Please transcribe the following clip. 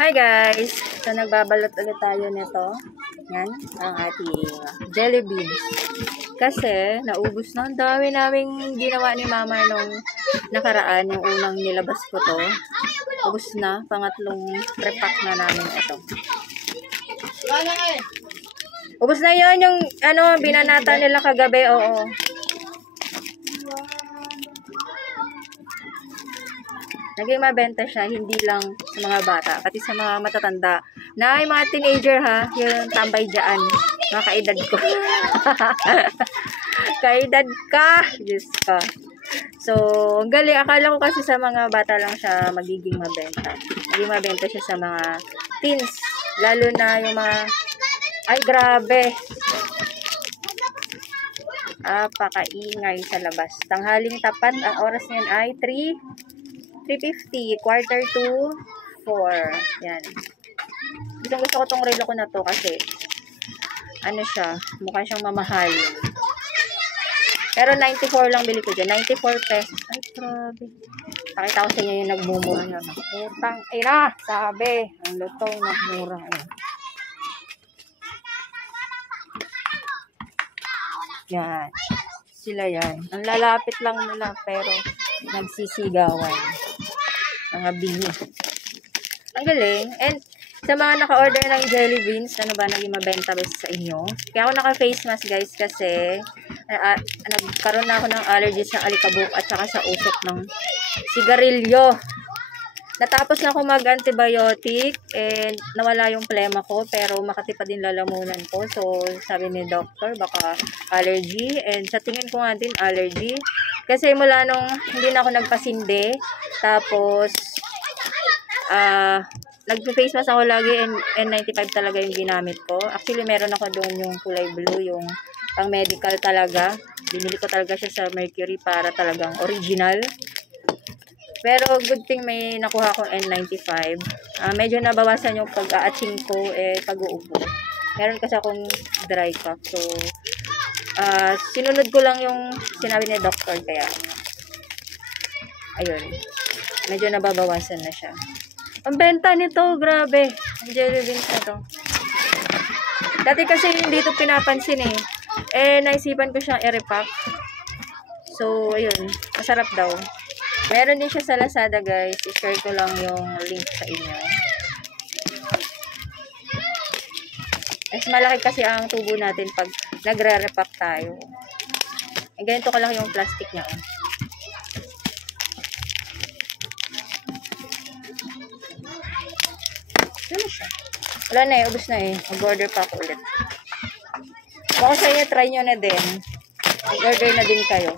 Hi guys! So nagbabalot ulit tayo nito. Yan, ang ating jelly beans. Kasi naubos na. Ang dami naming ginawa ni mama nung nakaraan. Yung unang nilabas ko to. Ubos na. Pangatlong repack na namin ito. Ubos na yon yung binanata nila kagabi. Oo. Naging mabenta siya, hindi lang sa mga bata, pati sa mga matatanda. Na yung mga teenager ha, yung tambay dyan. Mga kaedad ko. Kaedad ka! Diyos ka. So, ang galing. Akala ko kasi sa mga bata lang siya magiging mabenta. Magiging mabenta siya sa mga teens. Lalo na yung mga... Ay, grabe! Pakaingay sa labas. Tanghaling tapat, ang oras ngayon ay 3:50, quarter to 4. Yan. Gusto ko tong relo ko na to kasi ano siya, mukha siyang mamahal. Pero 94 lang bili ko dyan. 94 pesos. Ay, grabe. Pakita ko sa inyo yung nagmumura niya. Utang, ina, sabi. Ang lutong na mura. Ayan. Yan. Sila yan. Ang lalapit lang nila pero nagsisigawan. Mga bini. Ang galing. And sa mga naka-order ng jelly beans, ano ba naging mabenta ba sa inyo? Kaya ako naka-face mask guys kasi nagkaroon na ako ng allergy sa alikabok at saka sa usok ng sigarilyo. Natapos na ako mag-antibiotic and nawala yung plema ko pero makati pa din lalamunan ko. So sabi ni doctor baka allergy and sa tingin ko nga din allergy. Kasi mula nung hindi na ako nagpasindi, tapos nagpe-face mask ako lagi and N95 talaga yung ginamit ko. Actually meron ako doon yung kulay blue, yung pang medical talaga. Binili ko talaga siya sa Mercury para talagang original. Pero good thing may nakuha akong N95. Medyo nabawasan yung pag-aaching ko, pag-uubo. Meron kasi akong dry cough. So, sinunod ko lang yung sinabi ni doctor. Kaya, ayun. Medyo nababawasan na siya. Ang benta nito, grabe. Ang jelly beans na to. Dati kasi hindi ito pinapansin eh. Naisipan ko siyang i-repack. So, ayun. Masarap daw. Meron din siya sa Lazada guys. I-share ko lang yung link sa inyo. Mas malaki kasi ang tubo natin pag nagre-repack tayo. Ganito ka lang yung plastic niya. Ano siya? Wala na eh. Ubus na eh. Mag-order pa ako ulit. Baka sa inyo, try nyo na din. Mag-order na din kayo.